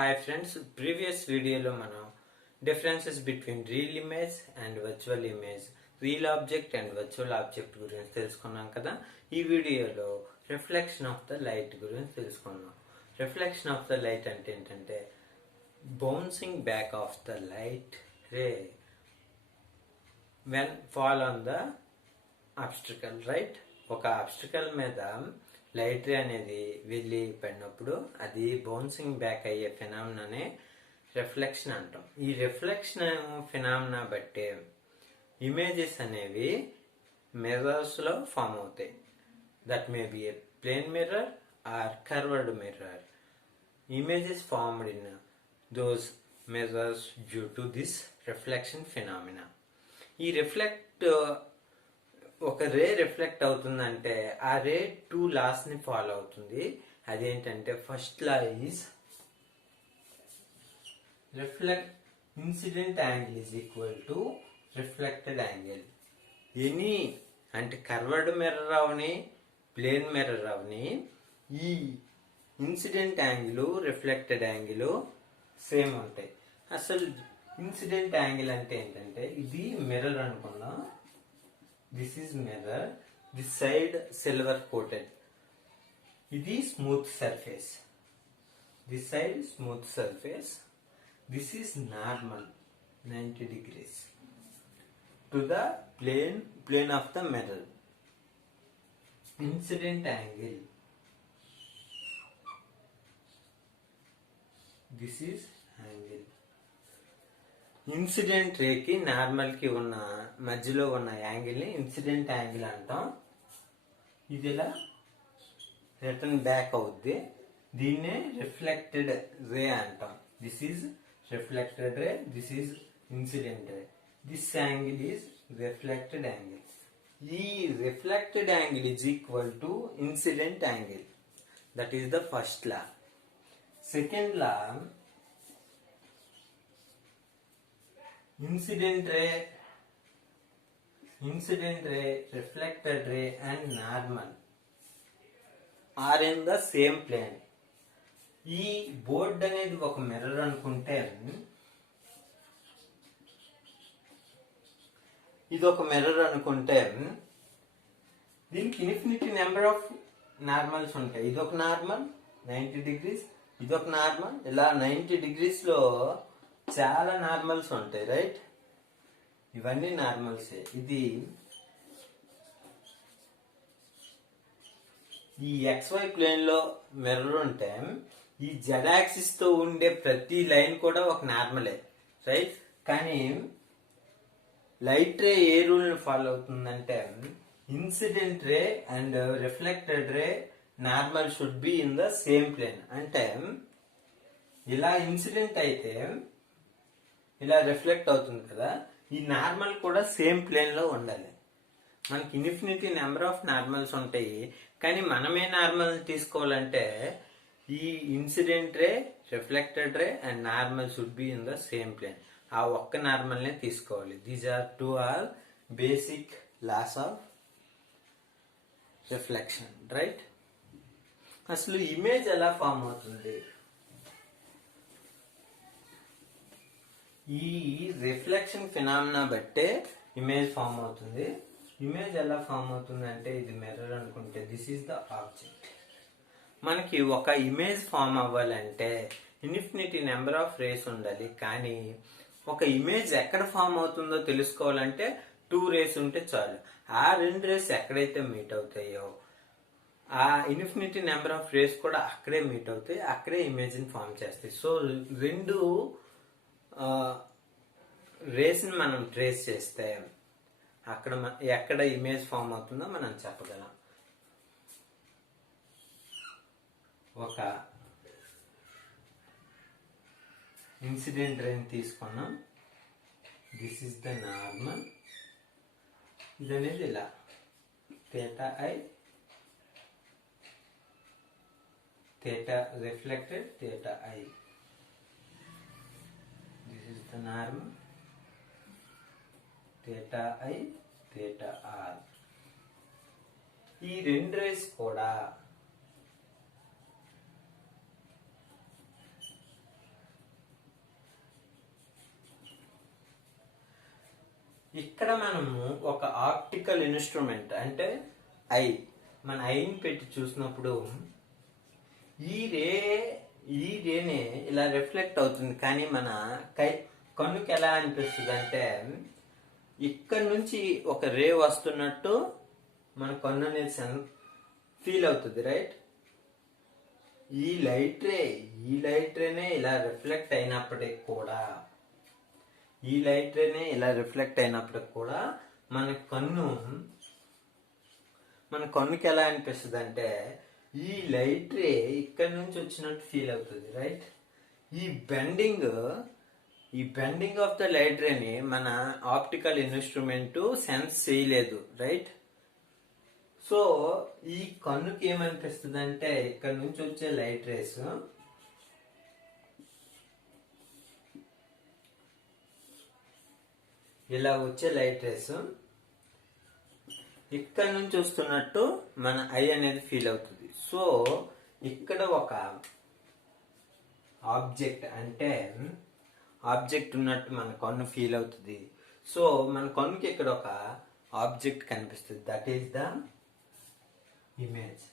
Hi friends, previous video lo మనం differences between real image and virtual image, real object and virtual object గురించి తెలుసుకున్నాం కదా. ఈ వీడియోలో రిఫ్లెక్షన్ ఆఫ్ ద లైట్ గురించి తెలుసుకున్నాం. రిఫ్లెక్షన్ ఆఫ్ ద లైట్ అంటే ఏంటంటే bouncing back of the light ray when fall on the obstacle, right? ఒక అబ్స్టికల్ మీద లైట్ రే అనేది వెళ్ళి పడినప్పుడు అది బౌన్సింగ్ బ్యాక్ అయ్యే ఫినామినానే రిఫ్లెక్షన్ అంటాం. ఈ రిఫ్లెక్షన్ ఫినామినా బట్టే ఇమేజెస్ అనేవి మిర్రర్స్ లో ఫామ్ అవుతాయి. That may be a plane mirror or curved mirror. Images formed in those mirrors due to this reflection phenomena. ఈ ఒక రే రిఫ్లెక్ట్ అవుతుందంటే ఆ రే 2 లాస్ ని ఫాలో అవుతుంది. అదేంటంటే first law is incident angle is equal to reflected angle. Any అంటే curved mirror అవని plane mirror అవని ఈ incident angle reflected angle same ఉంటాయి. అసలు ఇన్సిడెంట్ యాంగిల్ అంటే ఏంటంటే ఇది మిర్రర్ అనుకున్నా, this is mirror, this side silver coated, ఇది smooth surface, this side smooth surface, this is normal 90 degrees to the plane of the mirror. Incident angle, this is angle. Incident రేకి normal కి ఉన్న మధ్యలో ఉన్న angle ని incident angle అంటాం. ఇది ఇలా రిటర్న్ బ్యాక్ అవుద్ది, దీన్నే రిఫ్లెక్టెడ్ రే అంటాం. This is reflected ray, this is incident ray. This angle is reflected angle. ఈ reflected angle is equal to incident angle. That is the first law. Second law, incident ray, reflected ray and normal are in the same plane. ఈ board అనేది ఒక mirror అనుకుంటే, ఇది ఒక mirror అనుకుంటే దీనికి infinity number of normals ఉంటాయి. ఇదొక నార్మల్ 90 degrees, ఇదొక నార్మల్, ఇలా 90 degrees లో చాలా నార్మల్స్ ఉంటాయి, రైట్? ఇవన్నీ నార్మల్సే. ఇది ఈ XY ప్లేన్ లో మిర్రర్ ఉంటే ఈ Z యాక్సిస్ తో ఉండే ప్రతి లైన్ కూడా ఒక నార్మలే, రైట్? కానీ లైట్ రే ఏ రూల్ ని ఫాలో అవుతుందంటే incident ray and reflected ray normal should be in the same plane. అంటే ఇలా ఇన్సిడెంట్ అయితే ఇలా రిఫ్లెక్ట్ అవుతుంది కదా, ఈ నార్మల్ కూడా సేమ్ ప్లేన్ లో ఉండాలి. మనకి ఇన్ఫినిటీ నెంబర్ ఆఫ్ నార్మల్స్ ఉంటాయి, కానీ మనమే నార్మల్ తీసుకోవాలంటే ఈ incident ray, reflected ray and normal should be in the same plane. ఆ ఒక్క నార్మల్ నే తీసుకోవాలి. These are 2 are basic laws of reflection, right? అసలు ఇమేజ్ ఎలా ఫామ్ అవుతుంది? ఈ రిఫ్లెక్షన్ ఫినామినా బట్టే ఇమేజ్ ఫామ్ అవుతుంది. ఇమేజ్ ఎలా ఫామ్ అవుతుంది అంటే, ఇది మిర్రర్ అనుకుంటే దిస్ ఈజ్ ద ఆబ్జెక్ట్. మనకి ఒక ఇమేజ్ ఫామ్ అవ్వాలంటే ఇన్ఫినిటీ నెంబర్ ఆఫ్ రేస్ ఉండాలి. కానీ ఒక ఇమేజ్ ఎక్కడ ఫామ్ అవుతుందో తెలుసుకోవాలంటే 2 రేస్ ఉంటే చాలు. ఆ 2 రేస్ ఎక్కడైతే మీట్ అవుతాయో ఆ ఇన్ఫినిటీ నెంబర్ ఆఫ్ రేస్ కూడా అక్కడే మీట్ అవుతాయి, అక్కడే ఇమేజ్ ని ఫామ్ చేస్తాయి. సో 2 రేస్ ని మనం ట్రేస్ చేస్తే అక్కడ ఎక్కడ ఇమేజ్ ఫామ్ అవుతుందో మనం చెప్పగలం. ఒక ఇన్సిడెంట్ రేని తీసుకున్నాం, దిస్ ఇస్ ద నార్మల్, ఇది అనేది ఇలా theta I, theta reflected, theta I, this is the normal, theta I, theta R. ఈ 2 రేస్ కూడా ఇక్కడ మనము ఒక ఆప్టికల్ ఇన్స్ట్రుమెంట్ అంటే ఐ, మన ఐని పెట్టి చూసినప్పుడు ఈ రేనే ఇలా రిఫ్లెక్ట్ అవుతుంది. కానీ మన కన్నుకి ఎలా అనిపిస్తుంది అంటే ఇక్కడ నుంచి ఒక రే వస్తున్నట్టు మన కన్ను అనేది ఫీల్ అవుతుంది, రైట్? ఈ లైట్ రేనే ఇలా రిఫ్లెక్ట్ అయినప్పటికి కూడా మన కన్నుకి ఎలా అనిపిస్తుంది అంటే ఈ లైట్ రే ఇక్కడ నుంచి వచ్చినట్టు ఫీల్ అవుతుంది, రైట్? ఈ బెండింగ్ ఆఫ్ ద లైట్ రేని మన ఆప్టికల్ ఇన్స్ట్రుమెంట్ సెన్స్ చేయలేదు, రైట్? సో ఈ కన్నుకి ఏమనిపిస్తుంది అంటే ఇక్కడ నుంచి వచ్చే లైట్ రేస్ ఇలా వచ్చే లైట్ రేస్ ఇక్కడ నుంచి వస్తున్నట్టు మన ఐ అనేది ఫీల్ అవుతుంది. సో ఇక్కడ ఒక ఆబ్జెక్ట్ ఉన్నట్టు మన కన్ను ఫీల్ అవుతుంది. సో మన కన్నుకి ఇక్కడ ఒక ఆబ్జెక్ట్ కనిపిస్తుంది, దట్ ఈస్ ద ఇమేజ్.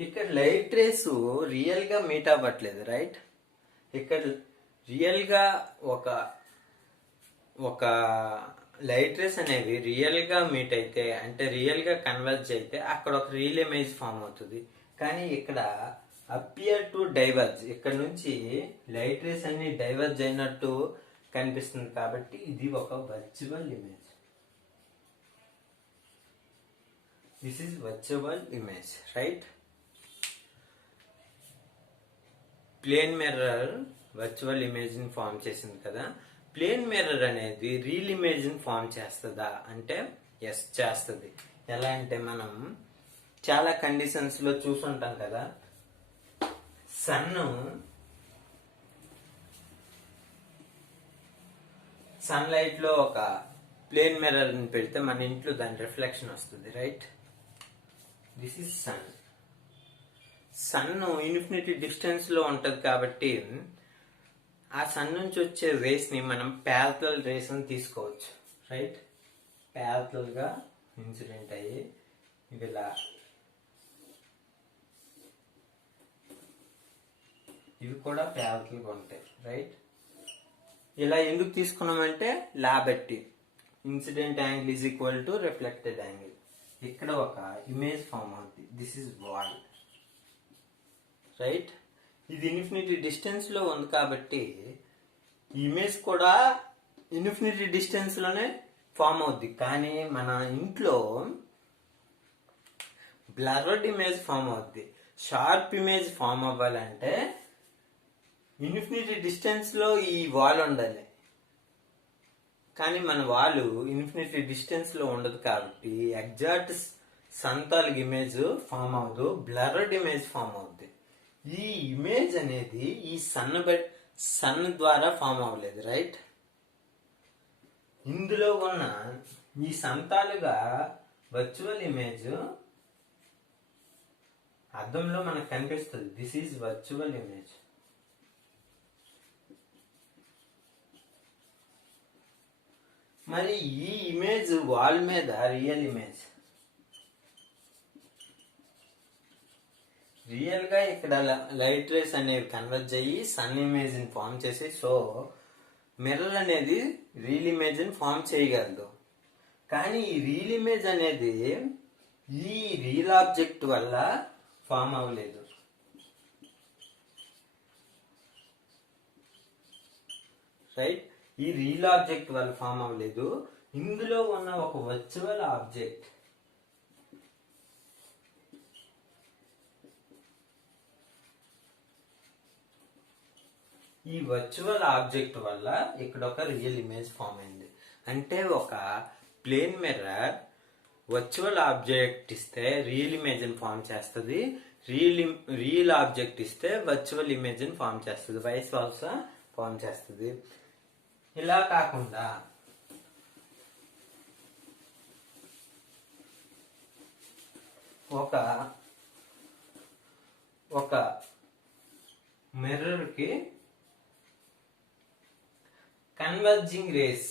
ఇక్కడ లైట్ రేస్ రియల్ గా మీట్ అవ్వట్లేదు, రైట్? ఇక్కడ రియల్ గా ఒక లైట్ రేస్ అనేవి రియల్ గా మీట్ అయితే అంటే రియల్ గా కన్వర్జ్ అయితే అక్కడ ఒక రియల్ ఇమేజ్ ఫామ్ అవుతుంది. కానీ ఇక్కడ అపియర్ టు డైవర్జ్, ఇక్కడ నుంచి లైట్ రేస్ అన్ని డైవర్జ్ అయినట్టు కనిపిస్తుంది. కాబట్టి ఇది ఒక virtual image. This is virtual image, right? Plane mirror virtual image ని ఫామ్ చేసింది కదా. ప్లేన్ మిర్రర్ అనేది రియల్ ఇమేజ్ ని ఫామ్ చేస్తుందా అంటే ఎస్, చేస్తుంది. ఎలా అంటే మనం చాలా కండిషన్స్ లో చూసుంటాం కదా, సన్ లైట్ లో ఒక ప్లేన్ మిర్రర్ ని పెడితే మన ఇంట్లో దాని రిఫ్లెక్షన్ వస్తుంది, right? This is sun infinity distance లో ఉంటది కాబట్టి ఆ సన్ నుంచి వచ్చే రేస్ ని మనం ప్యారలల్ రేస్ అని తీసుకోవచ్చు, రైట్? ప్యారలల్ గా ఇన్సిడెంట్ అయ్యి ఇవి కూడా ప్యారలల్ గా ఉంటాయి, రైట్? ఇలా ఎందుకు తీసుకున్నామంటే లా బట్టి incident angle is equal to reflected angle. ఇక్కడ ఒక ఇమేజ్ ఫామ్ అవుతుంది, దిస్ ఇస్ వాల్, రైట్? ఇది ఇన్ఫినిటీ డిస్టెన్స్ లో ఉంది కాబట్టి ఇమేజ్ కూడా ఇన్ఫినిటీ డిస్టెన్స్ లోనే ఫామ్ అవుద్ది. కానీ మన ఇంట్లో బ్లర్డ్ ఇమేజ్ ఫామ్ అవుద్ది. షార్ప్ ఇమేజ్ ఫామ్ అవ్వాలంటే ఇన్ఫినిటీ డిస్టెన్స్ లో ఈ వాల్ ఉండాలి. కానీ మన వాల్ ఇన్ఫినిటీ డిస్టెన్స్ లో ఉండదు కాబట్టి ఎగ్జాక్ట్ సన్ తాలూకు ఇమేజ్ ఫామ్ అవ్వదు, బ్లర్డ్ ఇమేజ్ ఫామ్ అవుద్ది. ఈ ఇమేజ్ అనేది ఈ సన్ ద్వారా ఫామ్ అవ్వలేదు, రైట్? ఇందులో ఉన్న ఈ సంతాలుగా వర్చువల్ ఇమేజ్ అద్దంలో మనకు కనిపిస్తుంది, దిస్ ఈజ్ వర్చువల్ ఇమేజ్. మరి ఈ ఇమేజ్ వాల్ మీద రియల్ ఇమేజ్, రియల్ గా ఇక్కడ లైట్ రేస్ అనేవి కన్వర్జ్ అయ్యి సన్ ఇమేజ్ ని ఫామ్ చేసి, సో మిర్రర్ అనేది రియల్ ఇమేజ్ ని ఫామ్ చేయగలదు. కానీ ఈ రియల్ ఇమేజ్ అనేది ఈ రియల్ ఆబ్జెక్ట్ వల్ల ఫామ్ అవ్వలేదు, రైట్? ఈ రియల్ ఆబ్జెక్ట్ వల్ల ఫామ్ అవ్వలేదు. ఇందులో ఉన్న ఒక వర్చువల్ ఆబ్జెక్ట్, ఈ వర్చువల్ ఆబ్జెక్ట్ వల్ల ఇక్కడ ఒక రియల్ ఇమేజ్ ఫామ్ అయింది. అంటే ఒక ప్లేన్ మిర్రర్ వర్చువల్ ఆబ్జెక్ట్ ఇస్తే రియల్ ఇమేజ్ ని ఫామ్ చేస్తుంది, రియల్ ఆబ్జెక్ట్ ఇస్తే వర్చువల్ ఇమేజ్ ని ఫామ్ చేస్తుంది, వైస్ వర్సా ఫామ్ చేస్తుంది. ఇలా కాకుండా ఒక మిర్రర్ కి కన్వర్జింగ్ రేస్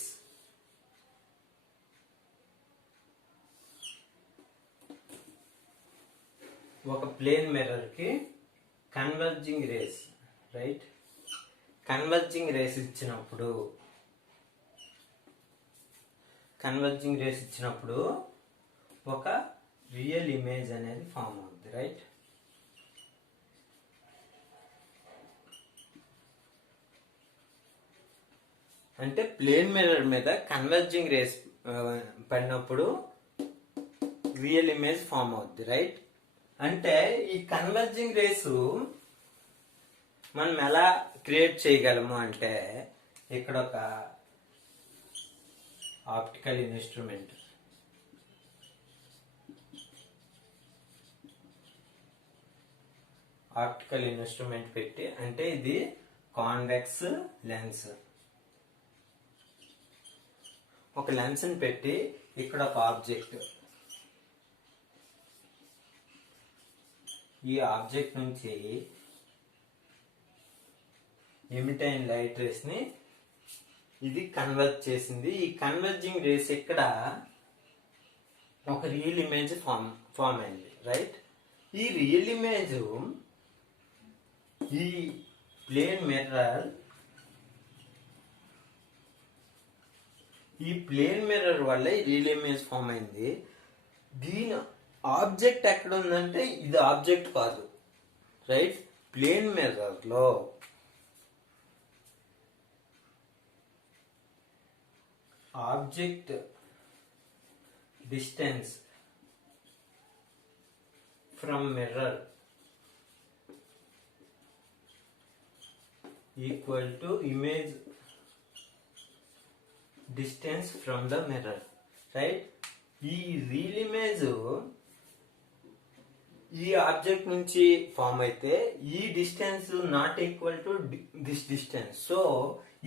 ఒక ప్లేన్ మిర్రర్ కి converging rays, right? Converging rays ఇచ్చినప్పుడు ఒక రియల్ ఇమేజ్ అనేది ఫామ్ అవుతుంది, రైట్? అంటే ప్లేన్ మిర్రర్ మీద కన్వర్జింగ్ రేస్ పడినప్పుడు రియల్ ఇమేజ్ ఫామ్ అవుద్ది, రైట్? అంటే ఈ కన్వర్జింగ్ రేసు మనం ఎలా క్రియేట్ చేయగలము అంటే ఇక్కడ ఒక ఆప్టికల్ ఇన్స్ట్రుమెంట్, పెట్టి, అంటే ఇది కాన్వెక్స్ లెన్స్. ఒక లెన్స్ ని పెట్టి ఇక్కడ ఒక ఆబ్జెక్ట్, ఈ ఆబ్జెక్ట్ నుంచి ఎమిట్ అయిన లైట్ రేస్ ని ఇది కన్వర్ట్ చేసింది. ఈ కన్వర్జింగ్ రేస్ ఇక్కడ ఒక రియల్ ఇమేజ్ ఫామ్ అయింది, రైట్? ఈ రియల్ ఇమేజ్ ఈ ప్లేన్ మిర్రర్ వల్ల ఈ రియల్ ఇమేజ్ ఫామ్ అయింది. దీని ఆబ్జెక్ట్ ఎక్కడ ఉందంటే ఇది ఆబ్జెక్ట్ కాదు, రైట్? ప్లేన్ మిర్రర్ లో object distance from mirror equal to image distance from the mirror, right? ఈ రియల్ ఇమేజ్ ఈ ఆబ్జెక్ట్ నుంచి ఫామ్ అయితే ఈ distance not equal to this distance. So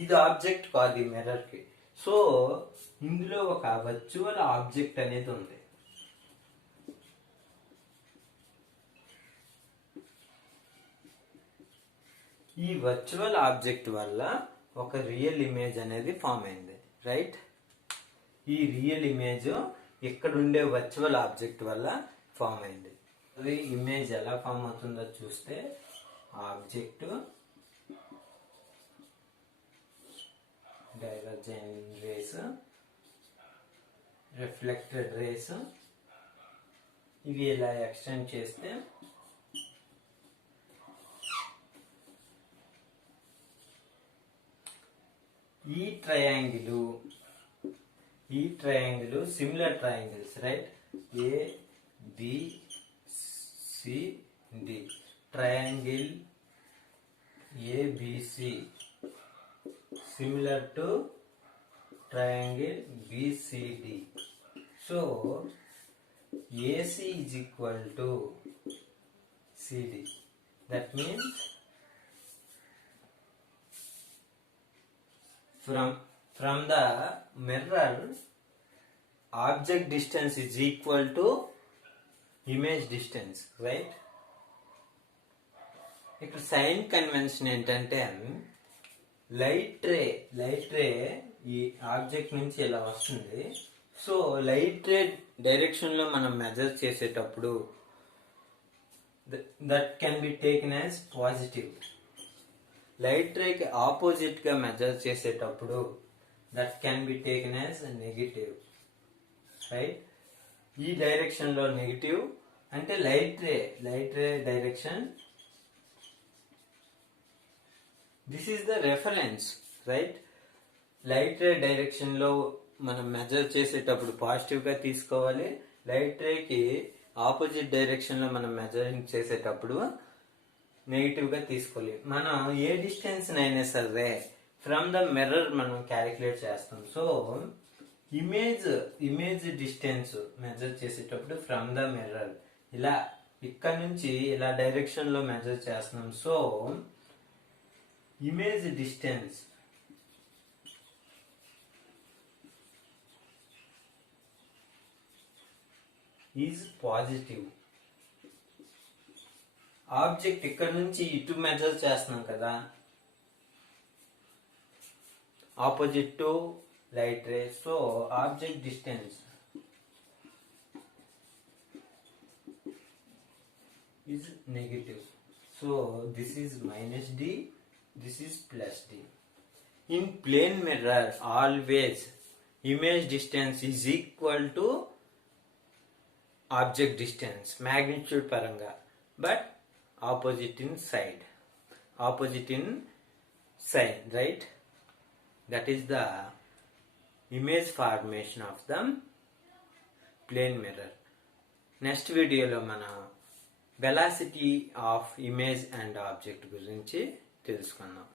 ఇది ఆబ్జెక్ట్ కాదు ఈ మిర్రర్ కి. సో ఇందులో ఒక వర్చువల్ ఆబ్జెక్ట్ అనేది ఉంది. ఈ వర్చువల్ ఆబ్జెక్ట్ వల్ల ఒక రియల్ ఇమేజ్ అనేది ఫామ్ అయింది, రైట్? ఈ రియల్ ఇమేజ్ ఇక్కడ ఉండే వర్చువల్ ఆబ్జెక్ట్ వల్ల ఫామ్ అయింది. అది ఇమేజ్ ఎలా ఫామ్ అవుతుందో చూస్తే object, divergent rays, reflected rays, ఇవి ఇలా ఎక్స్టెండ్ చేస్తే ఈ triangle similar triangles, right? A B C D, triangle ABC similar to triangle BCD. So AC is equal to CD. That means from the mirror, object distance is equal to image distance, right? ఇక్కడ sign convention ఏంటంటే light ray ఈ object నుంచి ఇలా వస్తుంది. So light ray direction లో మనం measure చేసేటప్పుడు that can be taken as positive. Light Reiki opposite గా మెజర్ చేసేటప్పుడు that can be taken as negative, right? ఈ డైరెక్షన్ లో నెగిటివ్ అంటే light ray direction. This is the reference, right? Light ray direction లో మనం measure చేసేటప్పుడు positive గా తీసుకోవాలి. లైట్ రేకి ఆపోజిట్ డైరెక్షన్ లో మనం మెజరింగ్ చేసేటప్పుడు నెగిటివ్ గా తీసుకోవాలి. మనం ఏ డిస్టెన్స్ అయినా సరే ఫ్రమ్ ద మిర్రర్ మనం క్యాలిక్యులేట్ చేస్తాం. సో ఇమేజ్ డిస్టెన్స్ మెజర్ చేసేటప్పుడు ఫ్రమ్ ద మిర్రర్ ఇలా ఇక్కడ నుంచి ఇలా డైరెక్షన్ లో మెజర్ చేస్తున్నాం. So image distance is positive. Object ఇక్కడ నుంచి ఇటు మెజర్ చేస్తున్నాం కదా, opposite to light ray, so object distance is negative, so this is minus d, this is plus d. In plane mirror always image distance is equal to object distance magnitude paranga, but opposite in side, opposite in sign, right? That is the image formation of the plane mirror. Next వీడియోలో మనం velocity of image and object గురించి తెలుసుకుందాం.